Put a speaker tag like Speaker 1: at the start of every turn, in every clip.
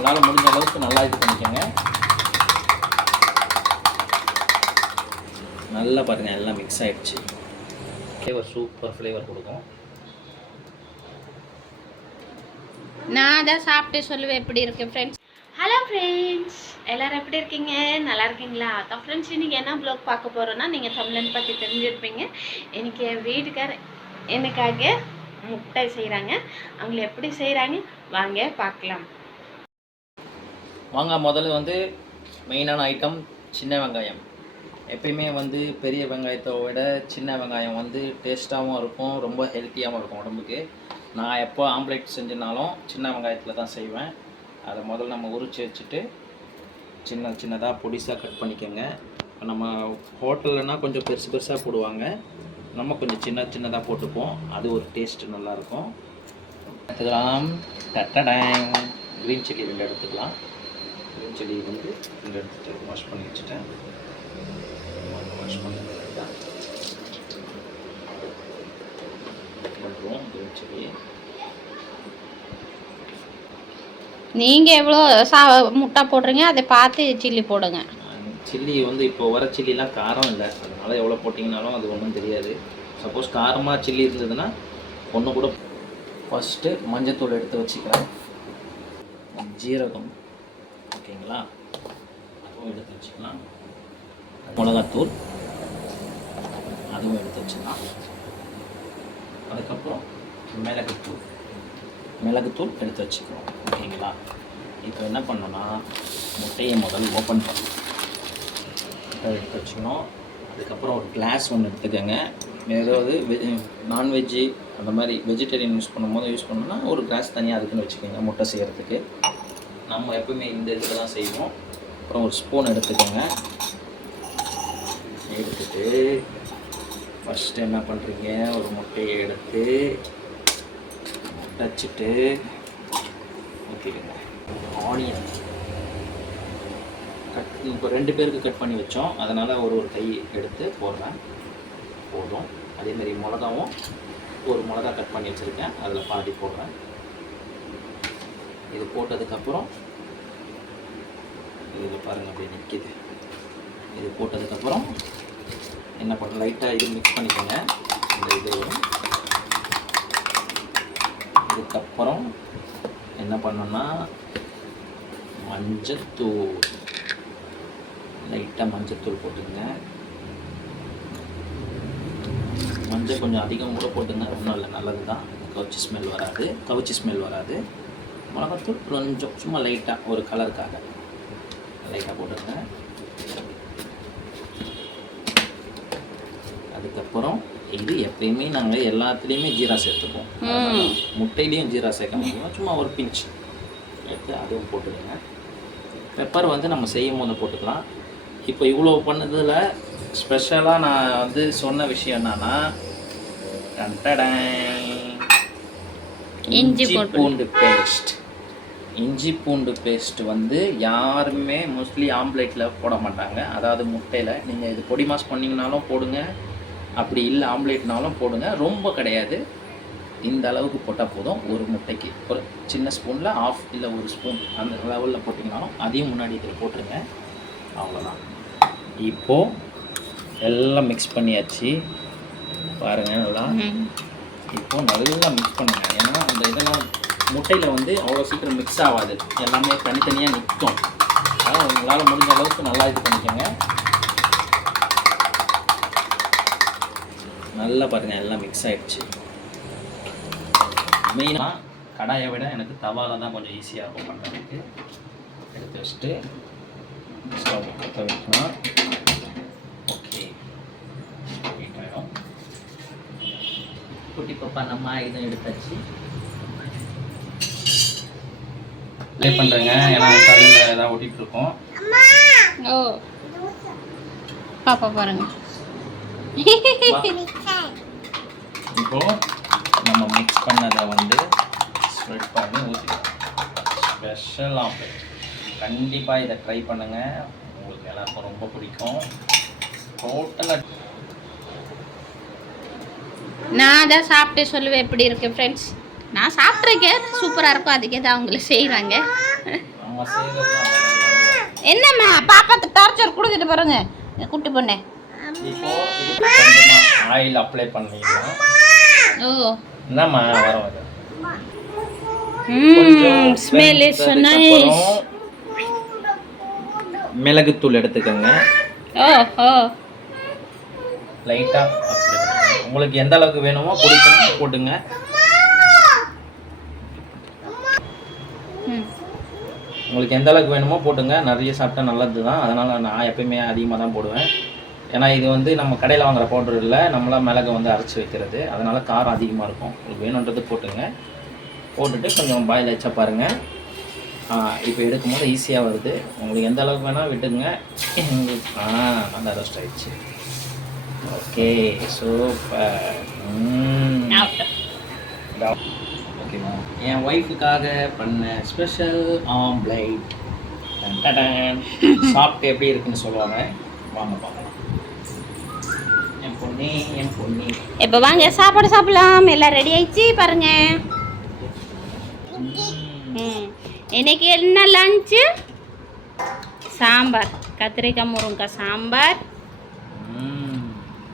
Speaker 1: உங்களால் முடிஞ்ச அளவுக்கு நல்லா இது பண்ணிக்கோங்க நல்லா பாருங்கள் எல்லாம் மிக்ஸ் ஆகிடுச்சு ஃப்ளேவர் சூப்பர் ஃப்ளேவர் கொடுக்கும்
Speaker 2: நான் தான் சாப்பிட்டு சொல்லுவேன் எப்படி இருக்கேன் ஃப்ரெண்ட்ஸ் ஹலோ ஃப்ரெண்ட்ஸ் எல்லோரும் எப்படி இருக்கீங்க நல்லா இருக்கீங்களா அதான் ஃப்ரெண்ட்ஸ் இன்றைக்கி என்ன ப்ளாக் பார்க்க போகிறோன்னா நீங்கள் தமிழன் பற்றி தெரிஞ்சிருப்பீங்க எனக்கு என் வீட்டுக்கார எனக்காக முட்டை செய்கிறாங்க அவங்கள எப்படி செய்கிறாங்க வாங்க பார்க்கலாம்
Speaker 1: மாங்காய் முதல்ல வந்து மெயினான ஐட்டம் சின்ன வெங்காயம் எப்பயுமே வந்து பெரிய வெங்காயத்தை விட சின்ன வெங்காயம் வந்து டேஸ்ட்டாகவும் இருக்கும் ரொம்ப ஹெல்த்தியாகவும் இருக்கும் உடம்புக்கு நான் எப்போ ஆம்லேட் செஞ்சுனாலும் சின்ன வெங்காயத்தில் தான் செய்வேன் அதை முதல்ல நம்ம உரிச்சு வச்சுட்டு சின்ன சின்னதாக பொடிசாக கட் பண்ணிக்கோங்க இப்போ நம்ம ஹோட்டல்லனா கொஞ்சம் பெருசு பெருசாக போடுவாங்க நம்ம கொஞ்சம் சின்ன சின்னதாக போட்டுப்போம் அது ஒரு டேஸ்ட்டு நல்லாயிருக்கும் எடுத்துக்கலாம் டட்டடேங் க்ரீன் சில்லி ரெண்டு எடுத்துக்கலாம் செடியை வந்து இந்த இடத்துல வாஷ் பண்ணி வச்சுட்டேன் வாஷ் பண்ணி
Speaker 2: பண்ணுவோம் நீங்கள் எவ்வளோ சா முட்டை போடுறீங்க அதை பார்த்து சில்லி போடுங்க
Speaker 1: சில்லி வந்து இப்போ வர சில்லிலாம் காரம் இல்லை அதனால் எவ்வளோ போட்டிங்கனாலும் அது ஒன்றும் தெரியாது சப்போஸ் காரமாக சில்லி இருந்ததுன்னா ஒன்று கூட ஃபஸ்ட்டு மஞ்சத்தூள் எடுத்து வச்சுக்கலாம் ஜீரகம் ஓகேங்களா அதுவும் எடுத்து வச்சுக்கலாம் மிளகாத்தூள் அதுவும் எடுத்து வச்சுக்கலாம் அதுக்கப்புறம் மிளகுத்தூள் மிளகுத்தூள் எடுத்து வச்சுக்கிறோம் ஓகேங்களா இப்போ என்ன பண்ணோன்னா முட்டையை முதல் ஓப்பன் பண்ணணும் முட்டை எடுத்து வச்சுக்கணும் அதுக்கப்புறம் ஒரு கிளாஸ் ஒன்று எடுத்துக்கோங்க ஏதாவது வெஜ் நான்வெஜ்ஜு அந்த மாதிரி வெஜிடேரியன் யூஸ் பண்ணும்போது யூஸ் பண்ணணும்னா ஒரு கிளாஸ் தனியாக அதுக்குன்னு வச்சுக்கோங்க முட்டை செய்கிறதுக்கு நம்ம எப்பவுமே இந்த இதில் தான் செய்வோம் அப்புறம் ஒரு ஸ்பூன் எடுத்துக்கோங்க எடுத்துட்டு ஃபஸ்ட்டு என்ன பண்ணுறீங்க ஒரு முட்டையை எடுத்து முட்டைச்சிட்டு ஊற்றிடுங்க ஆனியன் கட் இப்போ ரெண்டு பேருக்கு கட் பண்ணி வச்சோம் அதனால் ஒரு ஒரு கை எடுத்து போடுறேன் போதும் அதேமாரி மிளகாவும் ஒரு மிளகா கட் பண்ணி வச்சுருக்கேன் அதில் பாதி போடுறேன் இது போட்டதுக்கப்புறம் இதில் பாருங்கள் அப்படி நிற்கிது இது போட்டதுக்கப்புறம் என்ன பண்ணுறோம் லைட்டாக இது மிக்ஸ் பண்ணிக்கோங்க இந்த இது இதுக்கப்புறம் என்ன பண்ணோன்னா மஞ்சத்தூள் லைட்டாக மஞ்சத்தூள் போட்டுங்க மஞ்சள் கொஞ்சம் அதிகம் கூட போட்டுங்க ஒன்றும் இல்லை நல்லது தான் கவுச்சி ஸ்மெல் வராது கவுச்சி ஸ்மெல் வராது மிளகாத்தூள் கொஞ்சம் சும்மா லைட்டாக ஒரு கலருக்காக லைட்டாக போட்டுருங்க அதுக்கப்புறம் இது எப்பயுமே நாங்கள் எல்லாத்துலேயுமே ஜீரா சேர்த்துப்போம் முட்டையிலையும் ஜீரா சேர்க்க முடியும் சும்மா ஒரு பிஞ்ச் எடுத்து அதுவும் போட்டுக்கோங்க பெப்பர் வந்து நம்ம செய்யும் போது போட்டுக்கலாம் இப்போ இவ்வளோ பண்ணதில் ஸ்பெஷலாக நான் வந்து சொன்ன விஷயம் என்னன்னா
Speaker 2: இஞ்சி பூண்டு பேஸ்ட்
Speaker 1: இஞ்சி பூண்டு பேஸ்ட் வந்து யாருமே மோஸ்ட்லி ஆம்லேட்டில் போட மாட்டாங்க அதாவது முட்டையில் நீங்கள் இது பொடி மாஸ் பண்ணிங்கனாலும் போடுங்க அப்படி இல்லை ஆம்லேட்னாலும் போடுங்க ரொம்ப கிடையாது இந்த அளவுக்கு போட்டால் போதும் ஒரு முட்டைக்கு ஒரு சின்ன ஸ்பூனில் ஆஃப் இல்லை ஒரு ஸ்பூன் அந்த லெவலில் போட்டிங்கனாலும் அதையும் முன்னாடி இதில் போட்டுருங்க அவ்வளோதான் இப்போது எல்லாம் மிக்ஸ் பண்ணியாச்சு பாருங்கள் நல்லா இப்போது நல்லா மிக்ஸ் பண்ணுங்கள் ஏன்னா அந்த இதெல்லாம் முட்டையில் வந்து அவ்வளோ சீக்கிரம் மிக்ஸ் ஆகாது எல்லாமே தனித்தனியாக நிற்கும் அதனால் உங்களால் முடிஞ்ச அளவுக்கு நல்லா இது பண்ணிக்கோங்க நல்லா பாருங்கள் எல்லாம் மிக்ஸ் ஆகிடுச்சு மெயினாக கடாயை விட எனக்கு தவாவில் தான் கொஞ்சம் ஈஸியாக இருக்கும் பண்ணுறதுக்கு எடுத்து வச்சுட்டு ஸ்டவ் பற்ற ஓகே குட்டி பாப்பா நம்ம ஆயுதம் எடுத்தாச்சு அப்ளை பண்ணுறேங்க ஏன்னா தலையில் எதாவது ஓட்டிகிட்டு இருக்கோம் ஓ பாப்பா பாருங்க இப்போ நம்ம மிக்ஸ் பண்ணதை வந்து ஸ்ப்ரெட் பண்ணி ஊற்றிக்கலாம் ஸ்பெஷல் ஆம்லேட் கண்டிப்பாக இதை ட்ரை பண்ணுங்கள் உங்களுக்கு எல்லாருக்கும் ரொம்ப பிடிக்கும் டோட்டலாக
Speaker 2: நான் அதை சாப்பிட்டு சொல்லுவேன் எப்படி இருக்கு ஃப்ரெண்ட்ஸ் நான் சாப்பிட்ருக்கேன் சூப்பராக இருக்கும் அதுக்கே தான் அவங்கள செய்கிறாங்க என்னம்மா பாப்பா டார்ச்சர் கொடுத்துட்டு பாருங்க குட்டி பொண்ணு
Speaker 1: ஆயில் அப்ளை பண்ணிக்கலாம் ஓ என்னம்மா வர வர
Speaker 2: ஸ்மெல் இஸ் சோ நைஸ்
Speaker 1: மிளகு தூள் எடுத்துக்கங்க ஓஹோ லைட்டா உங்களுக்கு எந்த அளவுக்கு வேணுமோ பொடிக்கணும் போட்டுங்க உங்களுக்கு எந்த அளவுக்கு வேணுமோ போட்டுங்க நிறைய சாப்பிட்டா நல்லது தான் அதனால் நான் எப்பயுமே அதிகமாக தான் போடுவேன் ஏன்னா இது வந்து நம்ம கடையில் வாங்குற பவுடர் இல்லை நம்மளாம் மிளகை வந்து அரைச்சி வைக்கிறது அதனால் காரம் அதிகமாக இருக்கும் உங்களுக்கு வேணுன்றது போட்டுங்க போட்டுட்டு கொஞ்சம் பாயில் வச்சா பாருங்கள் இப்போ எடுக்கும் போது ஈஸியாக வருது உங்களுக்கு எந்த அளவுக்கு வேணால் விட்டுங்க உங்களுக்கு ஆ நல்லா ரெஸ்ட் ஆகிடுச்சு ஓகே சூப்பர் ஓகேவா என் ஒய்ஃபுக்காக பண்ண ஸ்பெஷல் ஆம்லைட் சாப்பிட்டு எப்படி இருக்குன்னு சொல்லுவாங்க வாங்க பார்க்கலாம்
Speaker 2: என் பொண்ணு என் பொண்ணு இப்போ வாங்க சாப்பாடு சாப்பிடலாம் எல்லாம் ரெடி ஆயிடுச்சு பாருங்க இன்னைக்கு என்ன லஞ்சு சாம்பார் கத்திரிக்காய் முருங்கக்காய் சாம்பார்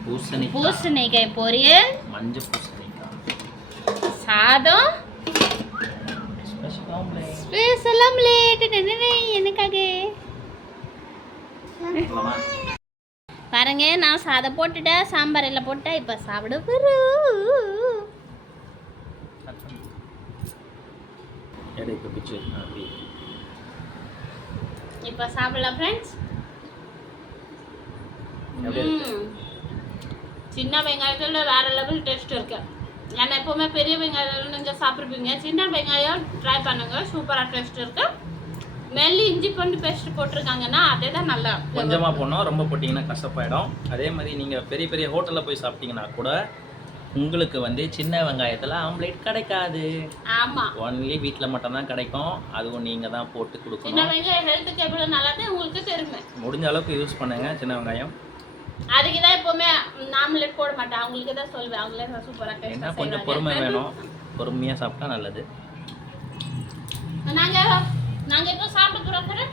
Speaker 1: பூசணிக்காய் பூசணிக்காய் பொரியல் மஞ்சள்
Speaker 2: பூசணிக்காய் சாதம் பேசலாம் எனக்காக பாருங்க நான் சாதம் போட்டுட்டேன் சாம்பாரில் எல்லாம் போட்டேன் இப்போ சாப்பிட இப்போ சாப்பிடலாம் ஃப்ரெண்ட்ஸ் சின்ன வெங்காயத்தில் வேற லெவல் டேஸ்ட் இருக்கு ஏன்னா எப்போவுமே பெரிய வெங்காயம் நெஞ்சால் சாப்பிட்ருப்பீங்க சின்ன வெங்காயம் ட்ரை பண்ணுங்கள் சூப்பராக டேஸ்ட் இருக்குது மெல்லி இஞ்சி பூண்டு பேஸ்ட் போட்டிருக்காங்கன்னா அதே தான் நல்லா
Speaker 1: கொஞ்சமாக போடணும் ரொம்ப போட்டிங்கன்னா கஷ்டப்பாயிடும் அதே மாதிரி நீங்கள் பெரிய பெரிய ஹோட்டலில் போய் சாப்பிட்டீங்கன்னா கூட உங்களுக்கு வந்து சின்ன வெங்காயத்தில் ஆம்லேட் கிடைக்காது ஆமாம் ஒன்லி வீட்டில் மட்டும்தான் கிடைக்கும் அதுவும் நீங்கள் தான் போட்டு கொடுக்கணும்
Speaker 2: சின்ன வெங்காயம் ஹெல்த்துக்கு எவ்வளோ நல்லது உங்களுக்கு தெரியும்
Speaker 1: முடிஞ்ச அளவுக்கு யூஸ் பண்ணுங்கள் சின்ன வெங்காயம்
Speaker 2: அதுக்கு தான் எப்பவுமே நாம்லெட் போட மாட்டேன் அவங்களுக்கு தான் சொல்வேன் அவங்களே சூப்பராக
Speaker 1: டேஸ்ட்டாக கொஞ்சம் பொறுமை வேணும் பொறுமையாக சாப்பிட்டா நல்லது
Speaker 2: நாங்கள் நாங்கள் இப்போ சாப்பிட போகிறோம்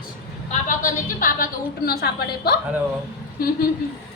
Speaker 2: பாப்பாவுக்கு வந்துச்சு பாப்பாவுக்கு ஊட்டணும் சாப்பாடு இப்போ ஹலோ